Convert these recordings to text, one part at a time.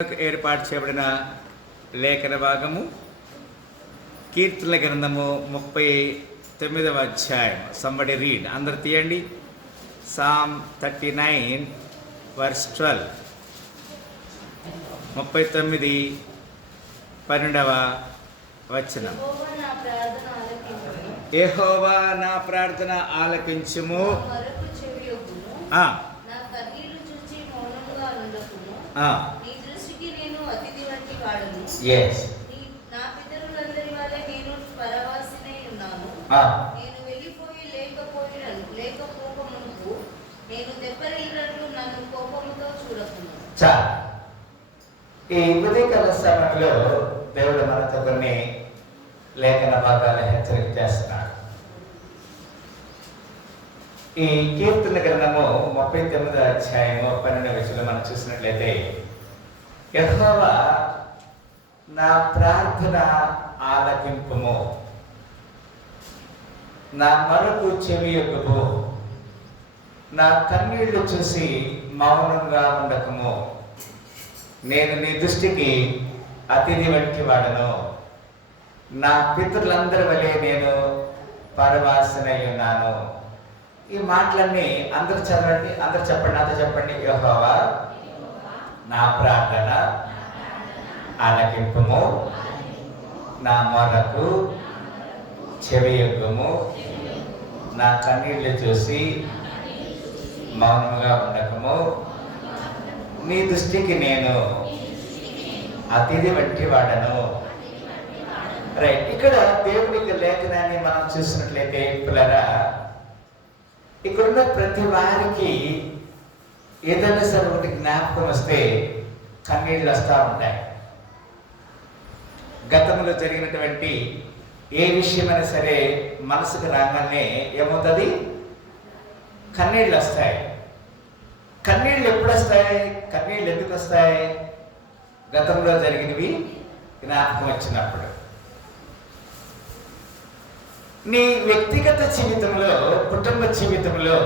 ఏర్పాటు చేయబడిన లేఖన భాగము కీర్తనల గ్రంథము 39వ అధ్యాయం. సంబడి రీడ్, అందరు తీయండి. Sam 39 verse 12. 39:12 వచనం. యెహోవా నా ప్రార్థన ఆలకించుము. Yes. నా పితరులందరి వలె నేను పరవాసినై ఉన్నాను. నేను వెళ్ళిపోయి లేకపోకమునకు నేను దెబ్బరిల్లినట్లు నన్ను కోపముతో చూడకును. ఈ ఉదయకాల సమయంలో దేవుడు మనతో కొన్ని లేఖన భాగాలు హెచ్చరిక చేస్తున్నాడు. ఈ కీర్తన గ్రంథము 39వ అధ్యాయము 12వ వచనంలో మనం చూసినట్లయితే, యెహోవా నా ప్రార్థన ఆలకింపుము, నా మొరకు చెవియొగ్గుము, నా కన్నీళ్లు చూసి మౌనంగా ఉండకము. నేను నీ దృష్టికి అతిథి వంటి వాడను. నా పితరులందరి వలె నేను పరవాసినై ఉన్నాను. ఈ మాటలన్నీ అందరు చదవండి, అందరు చెప్పండి, నాతో చెప్పండి. యెహోవా నా ప్రార్థన ఆలకింపుము, నా మొరకు చెవియొగ్గుము, నా కన్నీళ్లు చూసి మౌనముగా ఉండకము. నీ దృష్టికి నేను అతిథి వంటి వాడను. రైట్, ఇక్కడ దేవుడి లేఖనాన్ని మనం చూసినట్లయితే పిల్లరా, ఇక్కడున్న ప్రతి వారికి ఏదైనా సరే ఒకటి జ్ఞాపకం వస్తే కన్నీళ్ళు వస్తూ ఉంటాయి. గతంలో జరిగినటువంటి ఏ విషయమైనా సరే మనసుకు రాగానే ఏమవుతుంది? కన్నీళ్ళు వస్తాయి. కన్నీళ్ళు ఎప్పుడు వస్తాయి? కన్నీళ్ళు ఎందుకు వస్తాయి? గతంలో జరిగినవి జ్ఞాపకం వచ్చినప్పుడు. నీ వ్యక్తిగత జీవితంలో, కుటుంబ జీవితంలో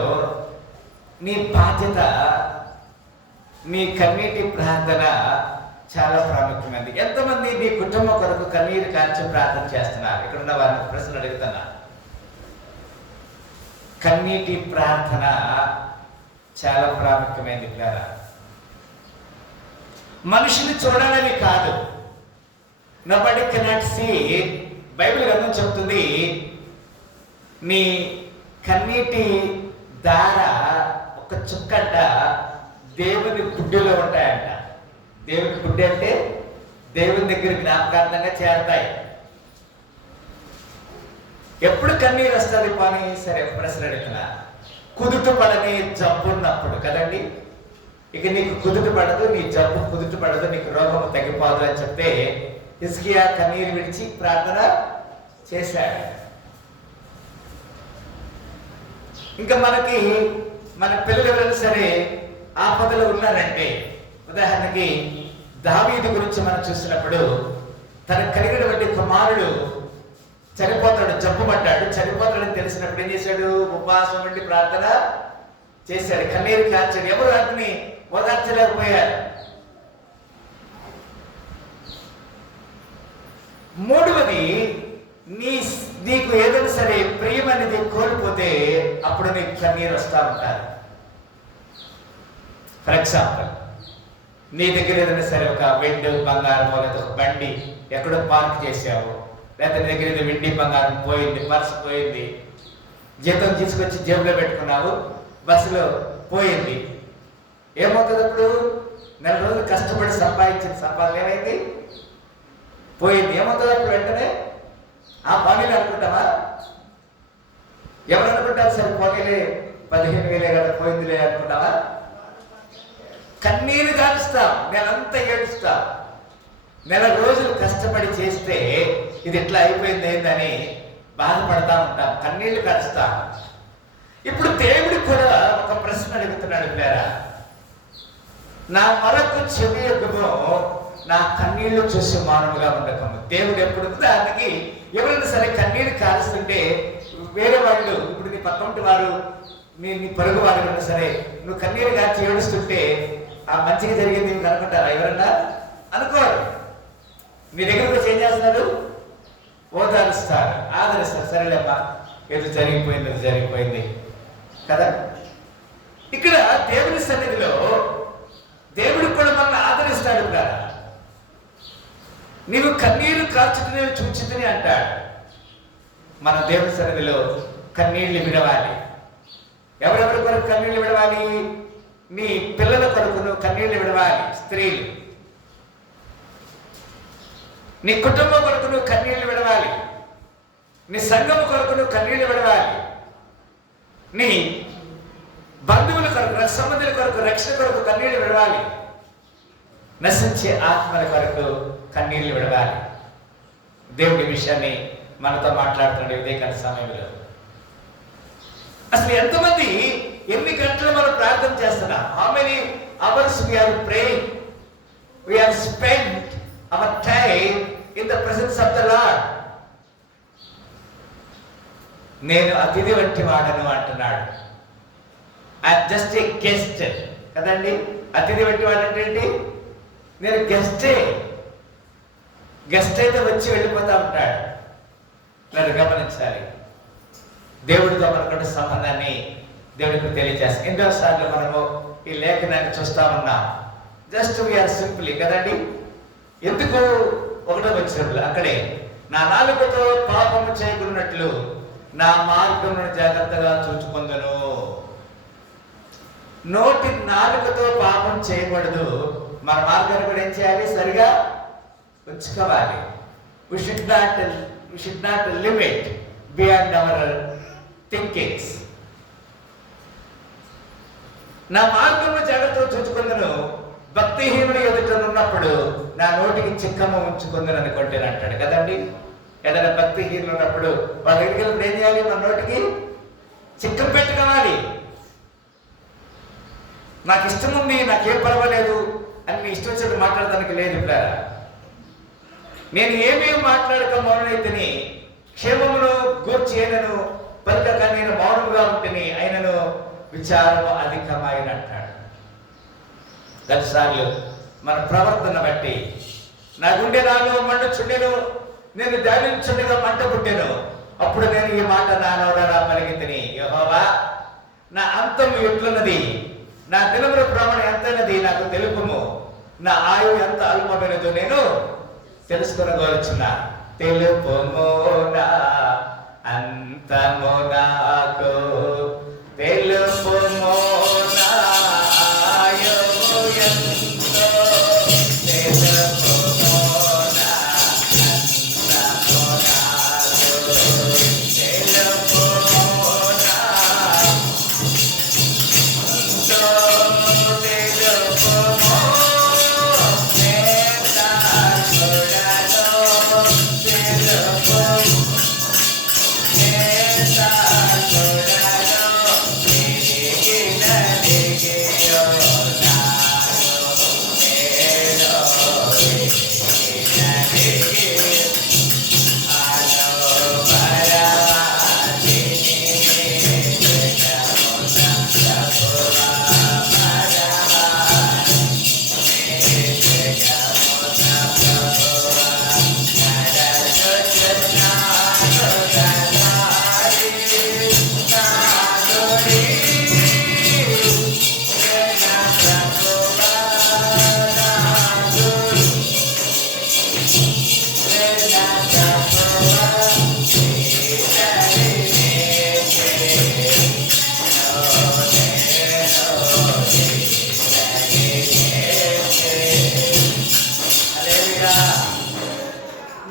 నీ బాధ్యత, నీ కన్నీటి ప్రార్థన చాలా ప్రాముఖ్యమైనది. ఎంతమంది నీ కుటుంబం కొరకు కన్నీరు కార్చి ప్రార్థన చేస్తున్నారు? ఇక్కడ ఉన్న వారిని ప్రశ్న అడుగుతున్నా. కన్నీటి ప్రార్థన చాలా ప్రాముఖ్యమైనది కదా. మనుషులు చూడాలని కాదు. Nobody cannot see. బైబిల్ గ్రంథం చెప్తుంది, నీ కన్నీటి దార ఒక చుక్కడ్డ దేవుని గుడ్డెలో ఉంటాయంట. దేవుని గుడ్డె అంటే దేవుని దగ్గర జ్ఞాపకార్థంగా చేరతాయి. ఎప్పుడు కన్నీరు వస్తుంది? పని సరే, ప్రశ్న అడుగుతున్నా. కుదుట పడని జబ్బు ఉన్నప్పుడు కదండి. ఇక నీకు కుదుట పడదు, నీ జబ్బు కుదుట పడదు, నీకు రోగము తగ్గిపోదు అని చెప్తే హిజ్కియా కన్నీరు విడిచి ప్రార్థన చేశాడు. ఇంకా మనకి మన పిల్లలు ఎవరైనా సరే ఆపదలో ఉన్నారంటే, ఉదాహరణకి దావీదు గురించి మనం చూసినప్పుడు, తనకు కలిగినటువంటి కుమారుడు చనిపోతాడు, జబ్బు పడ్డాడు, చనిపోతాడని తెలిసినప్పుడు ఏం చేశాడు? ఉపవాసం వంటి ప్రార్థన చేశాడు, కన్నీరు కార్చాడు. ఎవరు అతన్ని ఓదార్చలేకపోయారు. మూడవది, నీకు ఏదైనా సరే ప్రియం అనేది కోల్పోతే అప్పుడు నీకు కన్నీరు వస్తూ ఉంటారు. ఫర్ ఎగ్జాంపుల్, నీ దగ్గర ఏదైనా సరే ఒక వెండి బంగారం లేదా ఒక బండి ఎక్కడో పార్క్ చేసావు, లేదా నీ దగ్గర ఏదో వెండి బంగారం పోయింది, పర్స్ పోయింది, జీతం తీసుకొచ్చి జేబులో పెట్టుకున్నావు, బస్సులో పోయింది. ఏమవుతుంది అప్పుడు? నెల రోజులు కష్టపడి సంపాదించిన సంపాదన ఏమైంది? పోయింది. ఏమవుతుంది అప్పుడు? వెంటనే ఆ పోనీలు అనుకుంటావా? ఎవరు అనుకుంటారు? సరే పోనీలే, 15,000 కదా పోయిందిలే అనుకుంటావా? కన్నీరు కాలుస్తాం, నెలంతా ఏడుస్తాం. నెల రోజులు కష్టపడి చేస్తే ఇది ఎట్లా అయిపోయింది ఏందని బాధపడతా ఉంటాం, కన్నీళ్లు కాలుస్తాం. ఇప్పుడు దేవుడు కూడా ఒక ప్రశ్న అడుగుతున్నాడు పేరా, నా మొరకు చెవియొగ్గుము, నా కన్నీళ్లు చూసి మౌనముగా ఉండకము. దేవుడు ఎప్పుడు దానికి ఎవరైనా సరే కన్నీరు కాలుస్తుంటే వేరే వాళ్ళు, ఇప్పుడు నీ పక్కంటి వారు, నీ పొరుగు వారు సరే, నువ్వు కన్నీరు కాచి ఏడుస్తుంటే ఆ మంచిగా జరిగింది అనుకుంటారా ఎవరన్నా? అనుకోరు. మీ దగ్గరకు వచ్చి ఏం చేస్తున్నారు? ఓదారుస్తారు, ఆదరిస్తారు. సరేలేమ్మా, ఏదో జరిగిపోయింది కదా. ఇక్కడ దేవుని సన్నిధిలో దేవుడు కూడా మనల్ని ఆదరిస్తాడు కదా. నీవు కన్నీరు కార్చుకునే చూచితిని అంటాడు. మన దేవుని సన్నిధిలో కన్నీళ్లు విడవాలి. ఎవరెవరి కొరకు కన్నీళ్లు విడవాలి? నీ పిల్లల కొరకు కన్నీళ్లు విడవాలి. స్త్రీలు, నీ కుటుంబం కొరకు నువ్వు కన్నీళ్లు విడవాలి. నీ సంఘం కొరకు నువ్వు కన్నీళ్లు విడవాలి. నీ బంధువుల కొరకు, రక్త సంబంధుల కొరకు, రక్షణ కొరకు కన్నీళ్లు విడవాలి. నశించే ఆత్మల కొరకు కన్నీళ్లు విడవాలి. దేవుడి విషయాన్ని మనతో మాట్లాడుతున్నాడు ఉదయకాల సమయంలో. అసలు ఎంతమంది, ఎన్ని గంటలు మనం ప్రార్థన చేస్తున్నాం? How many hours we are praying? We have spent our time in the presence of the Lord. నేను అతిథి వంటి వాడను అంటున్నాడు. ఐఎమ్ జస్ట్ ఏ గెస్ట్ కదండి. అతిథి వంటి వాడు అంటే ఏంటి? నేను గెస్ట్ అయితే వచ్చి వెళ్ళిపోతా ఉంటాడు. నన్ను గమనించాలి. దేవుడితో మనకున్న సంబంధాన్ని దేవుడికి తెలియజేస్తాం. ఎన్నోసార్లు మనము ఈ లేఖనాన్ని చూస్తా ఉన్నాం. జస్ట్ వీఆర్ సింప్లీ కదండి. ఎందుకు? ఒకటో వచ్చినప్పుడు అక్కడే, నా నాలుకతో పాపము చేయకున్నట్లు నా మార్గమును జాగ్రత్తగా చూచుకొందును. నోటి నాలుకతో పాపం చేయకూడదు. మన మార్గాన్ని కూడా ఏం చేయాలి? సరిగా ఉంచుకోవాలి. we should not limit beyond our thinkings. నా మార్గమును జాగ్రత్తగా చూచుకొందును, భక్తిహీనుడు ఎదుట ఉన్నప్పుడు నా నోటికి చిక్కము ఉంచుకుందని అనుకుంటాను అంటాడు కదండి. ఏదైనా భక్తిహీనులు ఉన్నప్పుడు వాళ్ళ దగ్గరికి వెళ్ళినప్పుడు ఏం చేయాలి? మన నోటికి చిక్కం పెట్టుకోవాలి. నాకు ఇష్టం ఉంది, నాకేం పర్వాలేదు అని నీ ఇష్టం వచ్చి మాట్లాడడానికి లేదు. ఇప్పుడు నేను ఏమేమి మాట్లాడక మౌనైతిని, క్షేమమును గూర్చి అయినను పలుకక నేను మౌనముగా ఉంటిని, అయినను విచారము అధికమైన అంటాడు. గతసార్లు మన ప్రవర్తన బట్టి నా గుండె నాలో మంట చుండెను, నేను ధ్యానించుండగా మంట పుట్టెను. అప్పుడు నేను ఈ మాట నా నోట పలికితిని, యెహోవా నా అంతం ఎట్లున్నది, నా దినముల ప్రమాణం ఎంతైనది నాకు తెలుపుము, నా ఆయువు ఎంత అల్పమైనదో నేను తెలుసుకొనగోరుచున్నా. తెలుపుము నా అంతము నాకు, తెలుపుము నా ఆయువు ఎంతో, తెలుపుము నా అంతము నాకు, తెలుపుము నా అంతో, తెలుపుము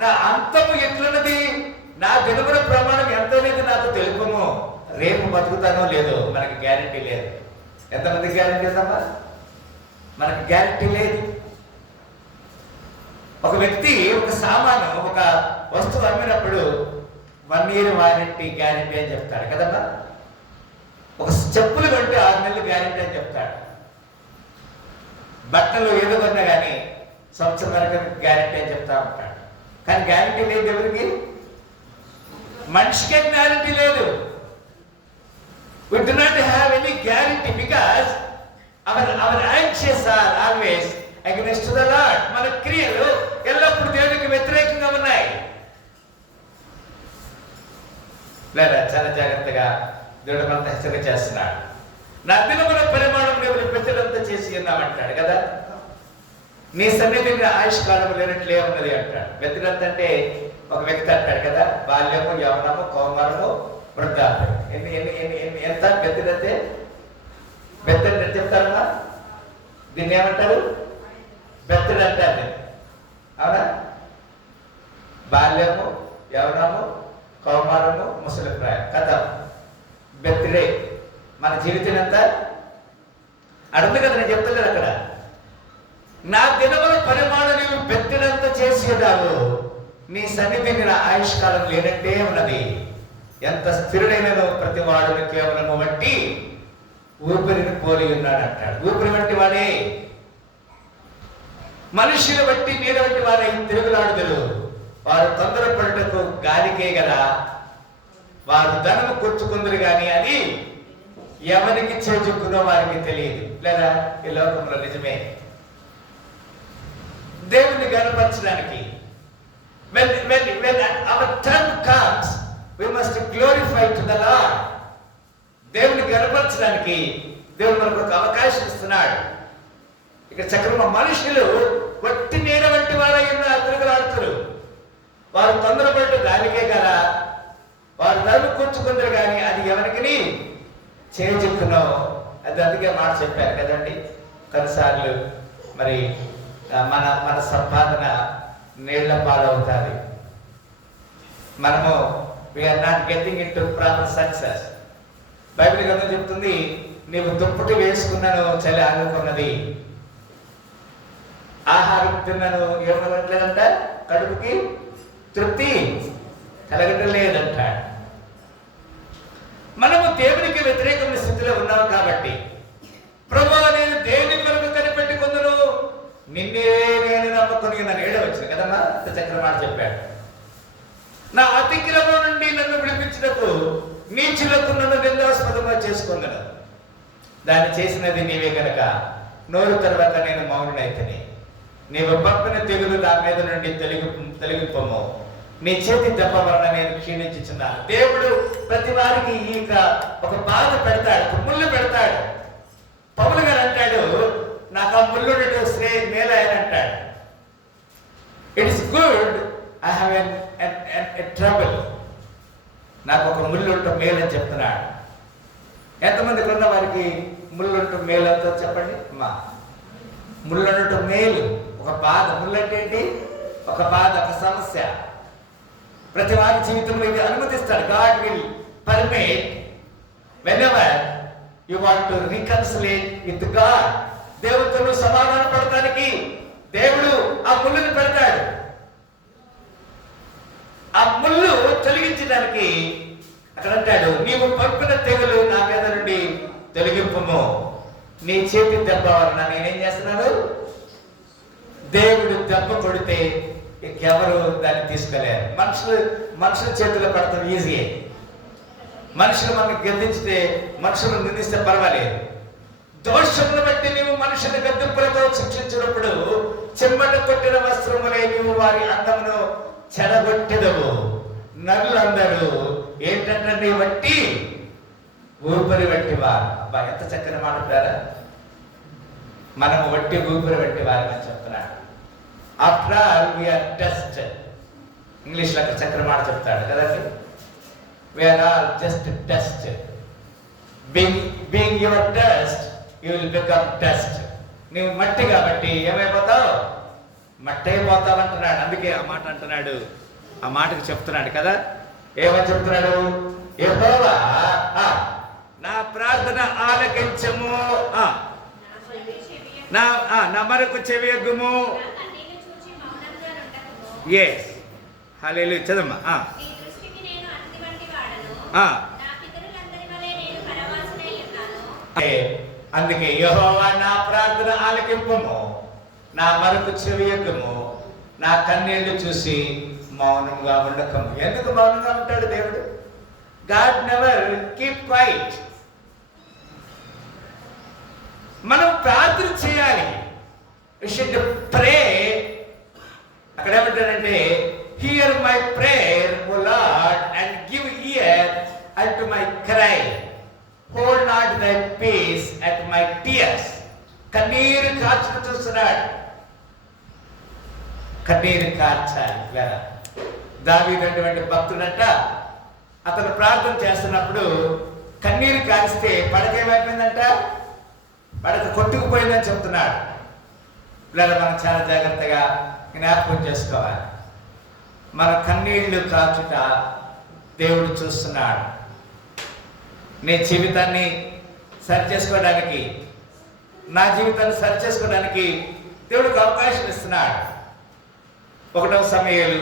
నా అంతము ఎట్లున్నది, నా దినముల ప్రమాణం ఎంతనేది నాకు తెలుపుము. రేపు బతుకుతానో లేదో మనకి గ్యారెంటీ లేదు. ఎంతమంది గ్యారెంటీ ఉందమ్మా? మనకి గ్యారెంటీ లేదు. ఒక వ్యక్తి ఒక సామాను, ఒక వస్తువు అమ్మినప్పుడు 1 year వారంటీ గ్యారెంటీ అని చెప్తాడు కదమ్మా. ఒక చెప్పులు కొంటే 6 నెలలు గ్యారెంటీ అని చెప్తాడు. బట్టలు ఏదో కొన్నా కానీ సంవత్సరం వరకు గ్యారెంటీ అని చెప్తా ఉంటాడు. కానీ గ్యారెంటీ లేదు ఎవరికి? మనిషికే గ్యారెంటీ లేదు. We do not have any guarantee because our actions are always against the Lord. మన క్రియలు ఎల్లప్పుడూ దేవునికి వ్యతిరేకంగా ఉన్నాయి. లేదా చాలా జాగ్రత్తగా దేవుడు మనతో హెచ్చరిక చేస్తున్నాడు. నా దినముల పరిమాణం నీవు పెద్దలంతా చేసి ఉన్నామంటాడు కదా. నీ సన్నిధిని ఆయుష్ కాలం లేనట్లే ఉన్నది అంటాడు. పెద్దలంత అంటే ఒక వ్యక్తి అంటాడు కదా, బాల్యము, యవనము, కౌమారము, వృద్ధాప్యం. ఎన్ని ఎన్ని ఎన్ని ఎన్ని ఎంత పెద్దలంటే పెద్దలు చెప్తారమ్మా. దీన్ని ఏమంటారు? పెద్దలు అంటారు దీన్ని, అవునా? బాల్యము, యవనము, కౌమారము, ముసలి ప్రాయం, కథ బెత్తిడే మన జీవితం ఎంత అడుగు కదా. నేను చెప్తలేదు అక్కడ, నా దినముల పరిమాణం నీవు బెత్తిడంత చేసేదావు, నీ సన్నిధిని నా ఆయుష్ కాలం లేనట్టే ఉన్నది. ఎంత స్థిరుడైనను ప్రతి వాడుని కేవలము బట్టి ఊపిరిని పోలి ఉన్నాడు అంటాడు. ఊపిరి వంటి వాడే, మనుషులు బట్టి నీడ వంటి వారే తిరుగులాడుదురు. వారు తొందరపడుటకు గాలికే గల, వారు ధనము కూర్చుకుందరు కానీ అది ఎవరికి చేజుక్కునో వారికి తెలియదు. లేదా ఈ లోకంలో నిజమే, దేవుని గణపరచడానికి when our turn comes we must glorify to the Lord. దేవుని గణపరచడానికి దేవుడు మనకు ఒక అవకాశం ఇస్తున్నాడు. ఇక చక్రమ మనుషులు వట్టి నీడ వంటి వారై ఉన్న తిరుగులాడుతారు. వారు తొందరపడ్డ గాలికే కదా, వారు ధర్మ కూర్చుకుందరు కానీ అది ఎవరికి చేజుక్కునో. అది అందుకే మాట చెప్పారు కదండి, కొన్నిసార్లు మరి మన మన సంపాదన నీళ్ల పాలవుతుంది. మనము we are not getting into proper success. Bible గ్రంథం చెప్తుంది, నీవు దుప్పటి వేసుకున్నాను చలి ఆగుకున్నది, ఆహారం తిన్నాను ఏమనట్లేదంట, కడుపుకి తృప్తి కలగటం లేదంటాడు. మనము దేవునికి వ్యతిరేకమైన స్థితిలో ఉన్నాము కాబట్టి, ప్రభువా నేను దేవుని కొరకు కనిపెట్టుకుందును, నిన్నే నేను నమ్ముకుని నన్ను ఏడవచ్చు కదమ్మా. చక్ర మాట చెప్పాడు, నా అతిక్రమం నుండి నన్ను విడిపించినకు నీచులకు నన్ను నిందాస్పదంగా చేసుకున్నాను. దాన్ని చేసినది నీవే కనుక నోరు తర్వాత నేను మౌనుడైతేనే. నీవు పంపిన తెగులు నా మీద నుండి తొలగింపము, నీ చేతి దెబ్బ వలన నేను క్షీణించుచున్నాను. దేవుడు ప్రతి వారికి ఒక బాధ పెడతాడు, ఒక ముళ్ళు పెడతాడు. పౌలు గారు అంటాడు, నాకు ఆ ముళ్ళు మేలు అని అంటాడు. It is good I have a trouble, నాకు ఒక ముళ్ళు ఉండటం మేలు అని చెప్తున్నాడు. ఎంతమందికి ఉన్న వారికి ముళ్ళు ఉండటం మేలు అవుతుందో చెప్పండి అమ్మా. ముళ్ళు ఉండటం మేలు, ఒక బాధ. ముళ్ళు అంటే ఏంటి? ఒక బాధ, ఒక సమస్య. ప్రతి వారి జీవితంలో ఇది అనుమతిస్తాడు. God will permit whenever you want to reconcile with God. దేవుడితో సమాధాన పడటానికి దేవుడు ఆ ముళ్ళుని పెడతాడు. ఆ ముళ్ళు తొలగించడానికి అక్కడ అంటాడు, నీవు పంపిన తెగులు నా మీద నుండి తొలగింపము, నీ చేతి దెబ్బ వలన నేనేం చేస్తున్నాను. దేవుడు దెబ్బ కొడితే ఎవరు దాన్ని తీసుకోలేరు. మనుషుల చేతిలో పడతాం ఈజీయే. మనుషులు మనకు గద్దించితే, మనుషులు నిందిస్తే పర్వాలేదు. దోషమును బట్టి నీవు మనుషుల గద్దింపులతో శిక్షించినప్పుడు చెమ్మట కొట్టిన వస్త్రములే నీవు వారి అందమును చెడగొట్టెదవు. నరులందరూ ఏంటంటే బట్టి ఊపిరి బట్టి వారు. అబ్బా ఎంత చక్కని మాట్లాడారా. మనము వట్టి ఊపిరి బట్టి వారని చెప్తున్నాడు. After all we are dust. ఇంగ్లీష్లో అక్కడ చక్కని మాట చెప్తాడు కదండి, we are all just dust. Being your dust you will become dust. నీవు మట్టి కాబట్టి ఏమైపోతావు? మట్టి అయిపోతావు అంటున్నాడు. అందుకే ఆ మాట అంటున్నాడు, ఆ మాటకు చెప్తున్నాడు కదా. ఏమని చెప్తున్నాడు? యెహోవా నా ప్రార్థన ఆలకించము, నా మరకు చెవియొగ్గుము. ఎస్, హల్లెలూయా. చదమ్మా. అందుకే యెహోవా నా ప్రార్థన ఆలకింపము, నా మరకు చెవియొగ్గుము, నా కన్నీళ్లు చూసి మౌనంగా ఉండకము. ఎందుకు మౌనంగా ఉంటాడు దేవుడు? God never keep quiet. మనం ప్రార్థన చేయాలి. We should pray my prayer, O Lord, and give ear unto my cry. Hold not thy peace at my tears. కన్నీరు కార్చుకు చూస్తున్నాడు. కన్నీరు కార్చాలి. దావీదు అటువంటి భక్తుడంట, అతను ప్రార్థన చేస్తున్నప్పుడు కన్నీరు కారిస్తే పడక ఏమైపోయిందంట, పడక కొట్టుకుపోయిందని చెప్తున్నాడు. లేదా మనం చాలా జాగ్రత్తగా జ్ఞాపకం చేసుకోవాలి. మన కన్నీళ్లు కాచుట దేవుడు చూస్తున్నాడు. నీ జీవితాన్ని సరి చేసుకోవడానికి, నా జీవితాన్ని సరి చేసుకోవడానికి దేవుడికి అవకాశం ఇస్తున్నాడు. 2 సమయాలు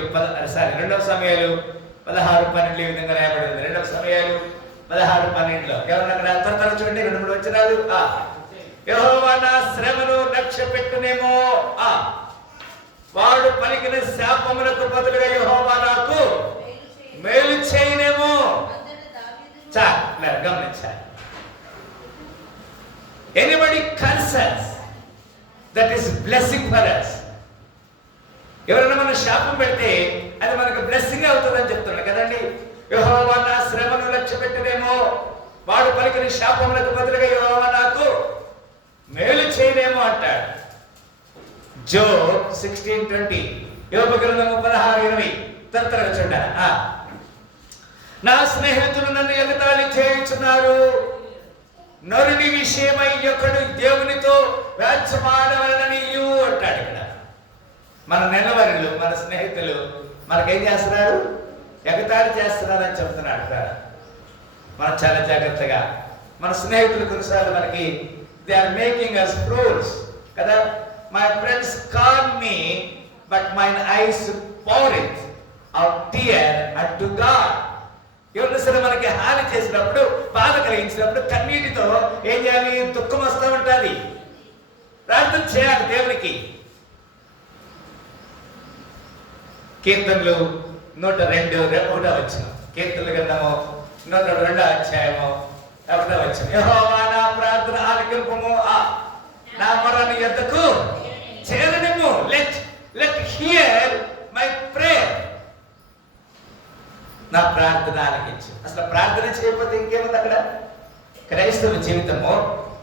16:12 ఈ విధంగా రాయబడింది. 2 సమయాలు 16:12 ఎవరన్నా అక్కడ త్వర చూడండి. 2-3 వచనాలు. యెహోవా నా శ్రమను లక్ష్య పెట్టునేమో, వాడు పలికిన శాపములకు బదులుగా యెహోవా నాకు మేలు చేయనేమో. గమనించాలి. Anybody curses, that is blessing for us. ఎవరైనా మన శాపం పెడితే అది మనకు బ్లెస్సింగ్ అవుతుందని చెప్తున్నాడు కదండి. యెహోవా నా శ్రమను లక్ష్య పెట్టినేమో, వాడు పలికిన శాపములకు బదులుగా యెహోవా నాకు మేలు చేయనేమో అంటాడు. జోబ్ 16:20, యోబు గ్రంథము 16:20 త్వరగా చూడండి. నా స్నేహితులు నన్ను ఎగతాళి చేయుచున్నారు, నరుని విషయమై ఒకడు దేవునితో వ్యాజ్యమాడవలనని అంటాడు. ఇక్కడ మన నెలవరులు, మన స్నేహితులు మనకేం చేస్తున్నారు? ఎగతాళి చేస్తున్నారు అని చెప్తున్నాడు. మనం చాలా జాగ్రత్తగా, మన స్నేహితులు కొన్నిసార్లు మనకి they are making us fools కదా. My friends call me but mine eyes pouring out tear unto God. ఎవరైనా సరే మనకి హాని చేసినప్పుడు, బాధ కలిగించినప్పుడు కన్నీటితో ఏం చేయాలి? దుఃఖం వస్తూ ఉంటుంది. ప్రార్థన చేయాలి దేవునికి. కీర్తనలు 102:1 వచనం. కీర్తనల గ్రంథము 102 అధ్యాయము 1 వచనం. యెహోవా నా ప్రార్థన ఆలకింపుము, నా మొరను యొద్దకు చేరనిమ్ము. Let hear my prayer. నా ప్రార్థన ఆలకించు. అసలు ప్రార్థన చేయకపోతే ఇంకేముంది అక్కడ? క్రైస్తవ జీవితము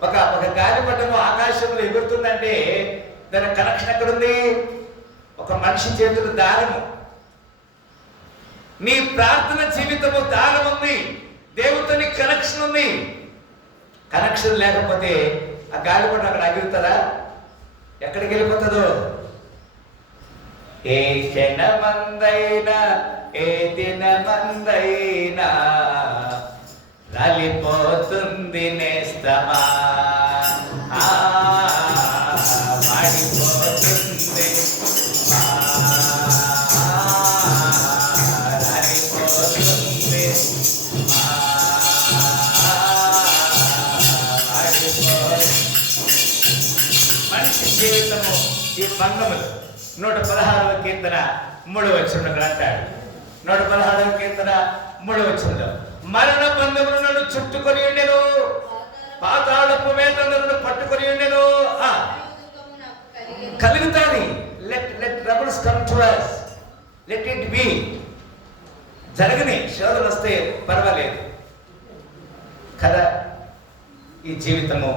ఒక గాలిపటము ఆకాశంలో ఎగురుతుందంటే దాని కనెక్షన్ ఎక్కడుంది? ఒక మనిషి చేతులు దారము. నీ ప్రార్థన జీవితము దారం ఉంది, దేవుడితో నీ కనెక్షన్ ఉంది. కనెక్షన్ లేకపోతే ఆ గాలిపటం అక్కడ ఎగురుతుందా? ఎక్కడికి వెళ్ళిపోతుందో? ఏ క్షణమందైనా, ఏ దినమందైనా రాలిపోతుంది నేస్తమా, మాడిపోతుంది, రాలిపోతుంది, మనిషి జీవితము ఈ బంధములు. 116వ కీర్తన 3వ వచనంలో అంటాడు. 116వ కీర్తన 3వ వచనంలో, మరణ బంధములు నన్ను చుట్టుకొని ఉండెను, పాతాళపు వేదన నన్ను పట్టుకొని ఉండెను. కలుగుతాది. Let troubles come to us. Let it be. జరగని శోధన వస్తే పర్వాలేదు కదా. ఈ జీవితము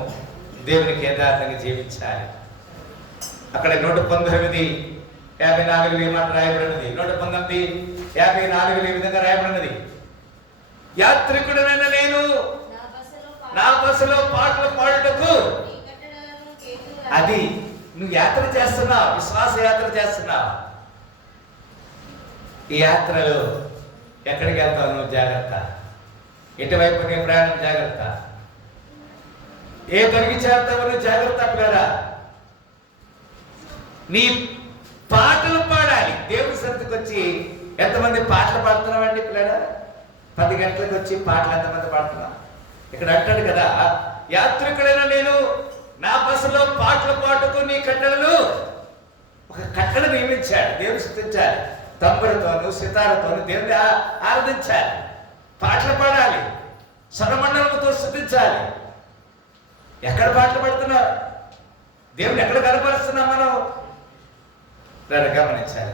దేవునికి యథార్థంగా జీవించాలి. అక్కడ 119:54 ఈ మాట రాయబడినది. 119:54 ఈ విధంగా రాయబడినది. యాత్రికుడనైన నేను నా బస్సులో పాటలు పాడుటకు. అది నువ్వు యాత్ర చేస్తున్నావు, విశ్వాస యాత్ర చేస్తున్నావు. ఈ యాత్రలో ఎక్కడికి వెళ్తావు నువ్వు? జాగ్రత్త. ఎటువైపు నీ ప్రయాణం? జాగ్రత్త. ఏ తొలగి చేస్తావు నువ్వు? జాగ్రత్త పిల్లరా. నీ పాటలు పాడాలి. దేవుడి సన్నిధికి వచ్చి ఎంతమంది పాటలు పాడుతున్నామండి పిల్లరా? 10 గంటలకు వచ్చి పాటలు ఎంతమంది పాడుతున్నాం? ఇక్కడ అంటాడు కదా, యాత్రికుడైన నేను నా బస్సులో పాటలు పాడుతూ నీ కట్టడలు. ఒక కట్టడ నియమించాడు. దేవుడు స్తుతించాలి. తంబురతోను సితారతోను దేవుని ఆరాధించాలి. పాటలు పాడాలి. స్వరమండలముతో స్తుతించాలి. ఎక్కడ పాటలు పాడుతున్నావు? దేవుని ఎక్కడ కనపరుస్తున్నాం మనం? గమనించాలి.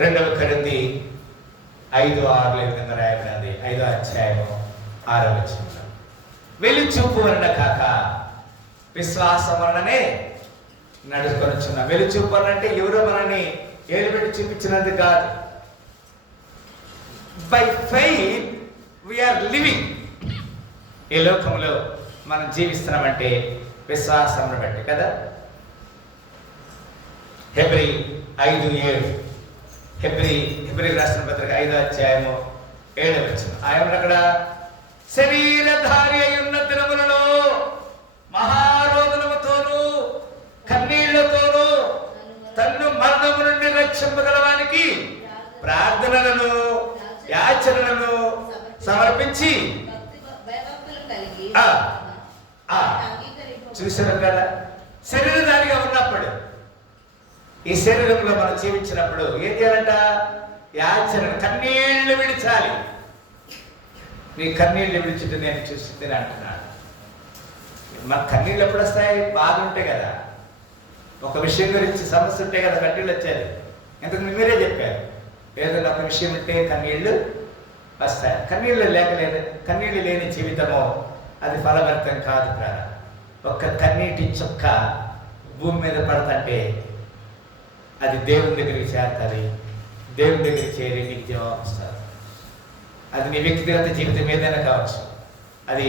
రెండవ కొరింథీ 5:6 ఈ విధంగా రాయబడింది. 5వ అధ్యాయము 6వ వచనంలో, వెలుచూపు వలన కాక విశ్వాసం వలననే నడుచుకొనిచున్న. వెలుచూపు వలన అంటే ఎవరో మనల్ని ఏలుబెట్టి చూపించినందుకు కాదు. By faith we are living. ఈ లోకంలో మనం జీవిస్తున్నామంటే విశ్వాసం బట్టి కదా. హెబ్రీ 5:7, హెబ్రీ రాసిన పత్రిక 5వ అధ్యాయము 7వ వచనం. ఆయన అక్కడ శరీరధారి అయి ఉన్న దినములలో మహారోదనముతోనూ కన్నీళ్లతోనూ తన్ను మరణము నుండి రక్షింపగలవానికి ప్రార్థనలను యాచనలను సమర్పించి చూసారు కదా. శరీరధారిగా ఉన్నప్పుడు, ఈ శరీరంలో మనం జీవించినప్పుడు ఏం చేయాలంట? యాచన, కన్నీళ్లు విడిచాలి. నీ కన్నీళ్లు విడిచిட்டு నేను చూసింది అంటున్నాడు. మన కన్నీళ్ళు ఎప్పుడు వస్తాయి? బాగుంటాయి కదా. ఒక విషయం గురించి సమస్య ఉంటే కదా కన్నీళ్ళు వచ్చేది. ఇంతకు మీరే చెప్పారు, ఏదైనా ఒక విషయం ఉంటే కన్నీళ్లు వస్తాయి. కన్నీళ్లు లేని జీవితము అది ఫలభరితం కాదు కదా. ఒక్క కన్నీటి చుక్క భూమి మీద పడుతుంటే అది దేవుని దగ్గరికి చేరుతుంది. దేవుని దగ్గరికి చేరి నీకు జవాబు ఇస్తారు. అది నీ వ్యక్తిగత జీవితం ఏదైనా కావచ్చు. అది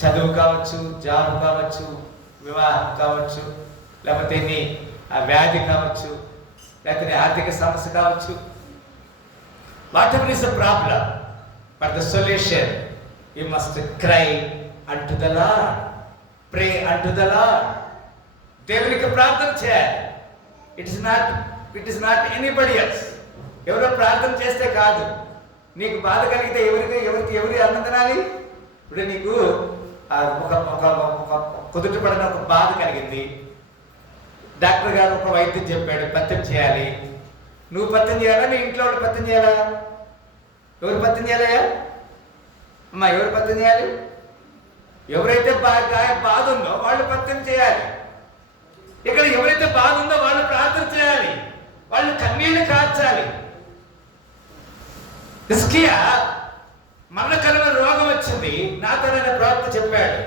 చదువు కావచ్చు, జాబ్ కావచ్చు, వివాహం కావచ్చు, లేకపోతే నీ వ్యాధి కావచ్చు, లేకపోతే నీ ఆర్థిక సమస్య కావచ్చు. Whatever is the problem, but the solution you must cry unto the Lord, pray unto the Lord. దేవునికి ప్రార్థన చేయాలి. It is not anybody else. ఎవరో ప్రార్థన చేస్తే కాదు. నీకు బాధ కలిగితే ఎవరి అన్నం తినాలి? ఇప్పుడు నీకు ఒక కుదుట పడిన ఒక బాధ కలిగింది. డాక్టర్ గారు ఒక వైద్యం చెప్పాడు, పత్యం చేయాలి. నువ్వు పత్యం చేయాలా? నీ ఇంట్లో వాళ్ళు పత్యం చేయాలా? ఎవరు పత్యం చేయాలయ్యా? అమ్మా, ఎవరు పత్యం చేయాలి? ఎవరైతే బాధ ఉందో వాళ్ళు పత్యం చేయాలి. ఇక్కడ ఎవరైతే బాధ ఉందో వాళ్ళు ప్రార్థన చేయాలి. వాళ్ళు కన్నీళ్లు కార్చాలి. హిజ్కియా మరణకరమైన రోగం వచ్చింది. నాతో ప్రవక్త చెప్పాడు,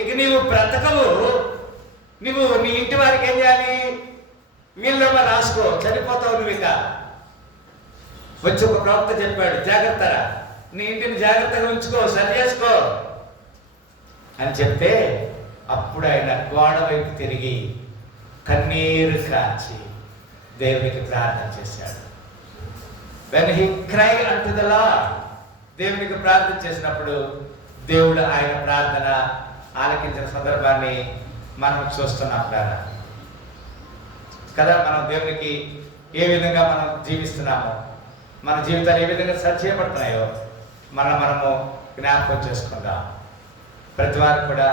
ఇక నీవు బ్రతకవు, నువ్వు నీ ఇంటి వారికి ఏం చేయాలి? వీళ్ళమ్మ రాసుకో, చనిపోతావు నువ్వు. ఇక వచ్చి ఒక ప్రవక్త చెప్పాడు, జాగ్రత్తరా, నీ ఇంటిని జాగ్రత్తగా ఉంచుకో, సరి చేసుకో అని చెప్తే, అప్పుడు ఆయన గోడ వైపు తిరిగి కన్నీరు కార్చి దేవునికి ప్రార్థన చేశాడు. when he cried unto the Lord, దేవునికి ప్రార్థన చేసినప్పుడు దేవుడు ఆయన ప్రార్థన ఆలకించిన సందర్భాన్ని మనం చూస్తున్నాం కదా. మనం దేవునికి ఏ విధంగా మనం జీవిస్తున్నామో, మన జీవితాలు ఏ విధంగా సరిచేయబడుతున్నాయో మనము జ్ఞాపకం చేసుకుందాం. ప్రతి వారు కూడా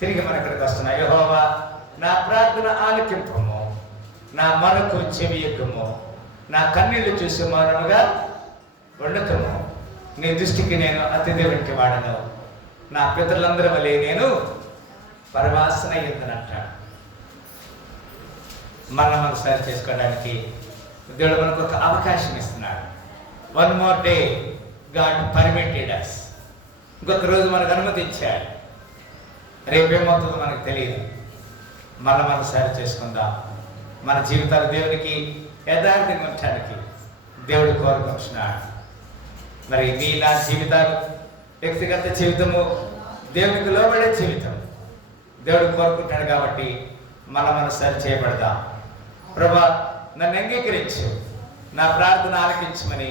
తిరిగి మన ఇక్కడికి వస్తున్నాయి. యెహోవా నా ప్రార్థన ఆలకింపుము, నా మొరకు చెవియొగ్గుము, నా కన్నీళ్లు చూసి మౌనముగా ఉండకము. నీ దృష్టికి నేను అతిథి వంటి వాడను, నా పితరులందరి వలె నేను పరవాసన ఎత్తునంటాడు. మనం సరి చేసుకోవడానికి దేవుడు మనకు ఒక అవకాశం ఇస్తున్నాడు. One more day God permitted us. ఇంకొక రోజు మనకు అనుమతించాడు. రేపేమవుతుందో మనకు తెలియదు. మనం సరి చేసుకుందాం. మన జీవితాలు దేవునికి యథార్థంగా ఉంచడానికి దేవుడు కోరుకుంటున్నాడు. మరి నా జీవితాలు, వ్యక్తిగత జీవితము దేవునికి లోబడే జీవితం దేవుడు కోరుకుంటాడు. కాబట్టి మనం సరి చేయబడదాం. ప్రభా, నన్ను అంగీకరించు, నా ప్రార్థన ఆలకించమని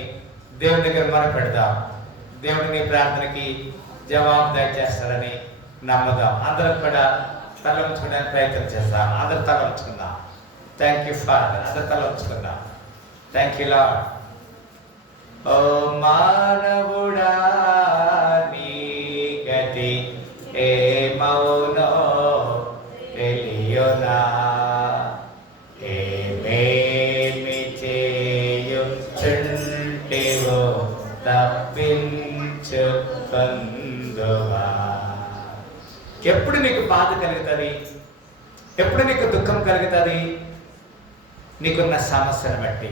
దేవుని దగ్గర మొరపెడదాం. దేవుడు నీ ప్రార్థనకి జవాబు దయచేస్తాడని నమ్ముదాం. అందరం కూడా తల ఉంచుకోవడానికి ప్రయత్నం చేద్దాం. అందరు తల ఉంచుకుందాం. Thank you father. అందరు తల ఉంచుకుందాం. Thank you lord. ఓ మానవుడా, నీ గతి ఏమౌనో తెలియునా, ఏమేమి చేయుచుంటివో తప్పించుకొందువా. ఎప్పుడు నీకు బాధ కలుగుతుంది? ఎప్పుడు నీకు దుఃఖం కలుగుతుంది? నీకున్న సమస్యను బట్టి,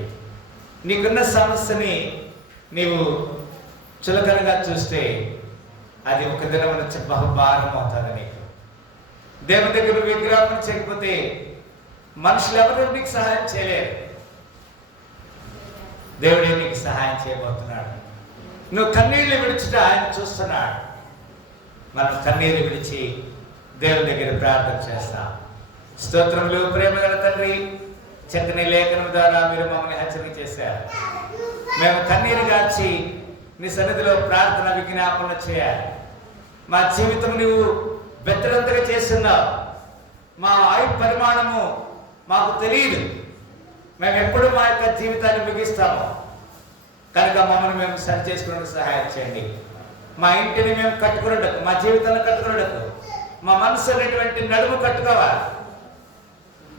నీకున్న సమస్యని నీవు చులకనగా చూస్తే అది ఒక దినం నుంచి బహుభారం అవుతుంది నీకు. దేవుని దగ్గర విగ్రహం చేయకపోతే మనుషులు ఎవరు నీకు సహాయం చేయలేరు. దేవుడే నీకు సహాయం చేయబోతున్నాడు. నువ్వు కన్నీళ్లు విడిచుట ఆయన చూస్తున్నాడు. మనం కన్నీళ్లు విడిచి దేవుని దగ్గర ప్రార్థన చేస్తాం. స్తోత్రములు. ప్రేమగల తండ్రి, చక్కని లేఖనం ద్వారా మీరు మమ్మల్ని హెచ్చరిక చేశారు. మేము కన్నీరు గార్చి నీ సన్నిధిలో ప్రార్థన విజ్ఞాపన చేయాలి. మా జీవితం నువ్వు బెత్తడంతగా చేస్తున్నావు. మా ఆయు పరిమాణము మాకు తెలియదు. మేము ఎప్పుడు మా యొక్క జీవితాన్ని ముగిస్తాము. కనుక మమ్మల్ని మేము సరి చేసుకునేందుకు సహాయం చేయండి. మా ఇంటిని మేము కట్టుకునేటకు, మా జీవితాన్ని కట్టుకునేటకు, మా మనసు అనేటువంటి నడుము కట్టుకోవాలి.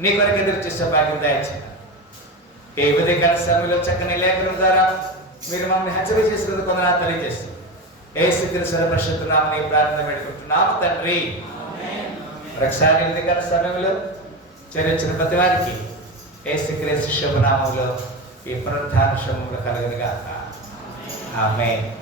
నీ కొరకు ఎదురు చూసే భాగ్యం దయచేయండి. ఏ ఉదయకాల సమయంలో చక్కని లేఖనం ద్వారా మీరు మమ్మల్ని హెచ్చరిక చేసినందుకు కొందరు తెలియజేస్తుంది. ఏ స్థితిని సర్వపరిశుద్ధనామని ప్రార్థన పెట్టుకుంటున్నాము తండ్రి. రక్షాని ఉదయకాల సమయంలో చేరించిన ప్రతి వారికి ఏ స్థితి శుభనామంలో ఈ పునరుద్ధాన శుభములు కలుగునుగాక. ఆమేన్.